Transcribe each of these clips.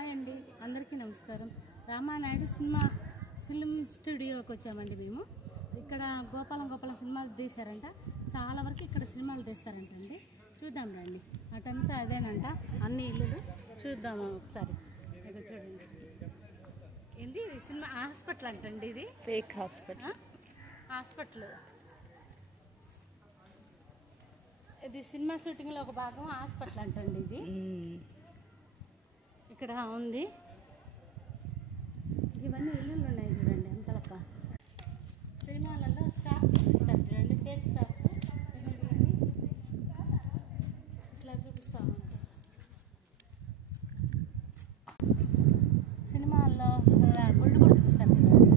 Hi అండి, అందరికీ నమస్కారం. రామానాయుడు ఫిల్మ్ స్టూడియోకి వచ్చామండి మేము. ఇక్కడ గోపాలం సినిమాలు తీశారంట. చాలా వరకు ఇక్కడ సినిమాలు తీస్తారంట అండి. చూద్దాం రండి. అటంతా అదేనంట, అన్ని ఇల్లులు చూద్దాము ఒకసారి. ఇక్కడ చూడండి, ఏంది సినిమా హాస్పిటల్ అంటండి. ఇది ఫేక్ హాస్పిటల్. ఇది సినిమా షూటింగ్లో ఒక భాగం హాస్పిటల్ అంటండి. ఇది ఇక్కడ ఉంది. ఇవన్నీ ఇల్లులు ఉన్నాయి చూడండి. అంతలక్క సినిమాలలో షాప్ చూపిస్తారు చూడండి, ఫేక్ షాప్స్. ఇట్లా చూపిస్తా ఉంటారు సినిమాల్లో. గుళ్ళు కూడా చూపిస్తారు చూడండి.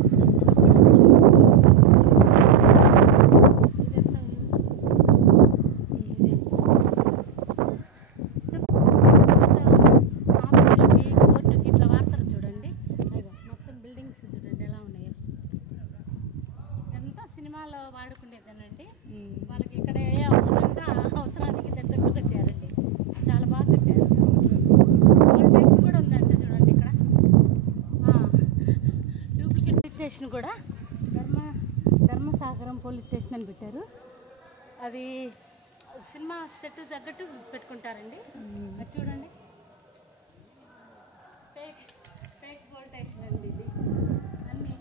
సినిమాలో వాడుకునేదానండి. వాళ్ళకి ఇక్కడ ఏ అవసరం ఉందో ఆ అవసరానికి తగ్గట్టు కట్టారండి. చాలా బాగా కట్టారు. పోలీస్ స్టేషన్ కూడా ఉందంట చూడండి. ఇక్కడ డూప్లికేట్ పోలీస్ స్టేషన్ కూడా ధర్మసాగరం పోలీస్ స్టేషన్ అని పెట్టారు. అది సినిమా సెట్ తగ్గట్టు పెట్టుకుంటారండి. అది చూడండి, ఫేక్ పోలీస్ స్టేషన్ అండి ఇది. అన్నీ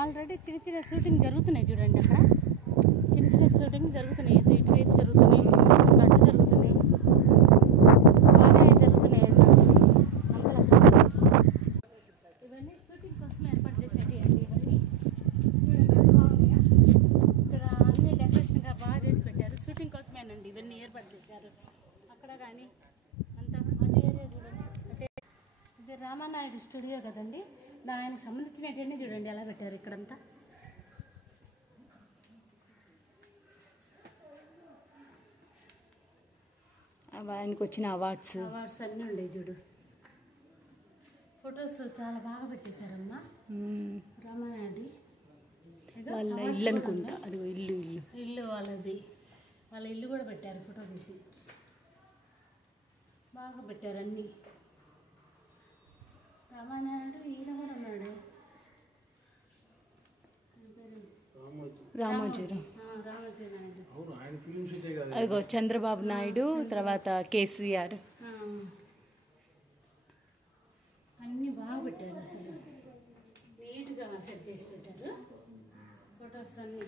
ఆల్రెడీ చిన్న షూటింగ్ జరుగుతున్నాయి చూడండి. అక్కడ చిన్న షూటింగ్ జరుగుతున్నాయి. ఇటువైపు జరుగుతున్నాయి, అటు జరుగుతున్నాయి, బాగానే జరుగుతున్నాయండి. అంతలా ఇవన్నీ షూటింగ్ కోసం ఏర్పాటు చేసేవి అండి. ఇవన్నీ చూడండి, బాగున్నాయా? ఇక్కడ అన్ని డెకరేషన్గా బాగా చేసి పెట్టారు. షూటింగ్ కోసమేనండి ఇవన్నీ ఏర్పాటు చేశారు. అక్కడ కానీ అంతా అటు ఏరియా చూడండి. అంటే ఇది రామానాయుడు స్టూడియో కదండి. ఆయనకు సంబంధించినవన్నీ చూడండి ఎలా పెట్టారు. ఇక్కడంతా ఆయనకు వచ్చిన అవార్డ్స్ అన్నీ ఉండేవి చూడు. ఫొటోస్ చాలా బాగా పెట్టేశారమ్మా. రామానాయుడు వాళ్ళ ఇల్లు అనుకుంటా. అది ఇల్లు వాళ్ళది. వాళ్ళ ఇల్లు కూడా పెట్టారు ఫోటో తీసి. బాగా పెట్టారు అన్నీ. రామానాయుడు ఈయన కూడా ఉన్నాడు, రామోజీరావు. రామోజీరావు అదిగో చంద్రబాబు నాయుడు, తర్వాత కేసీఆర్. అన్నీ బాగా పెట్టారు. అసలు నీట్గా సెట్ చేసి పెట్టారు ఫొటోస్ అన్నీ.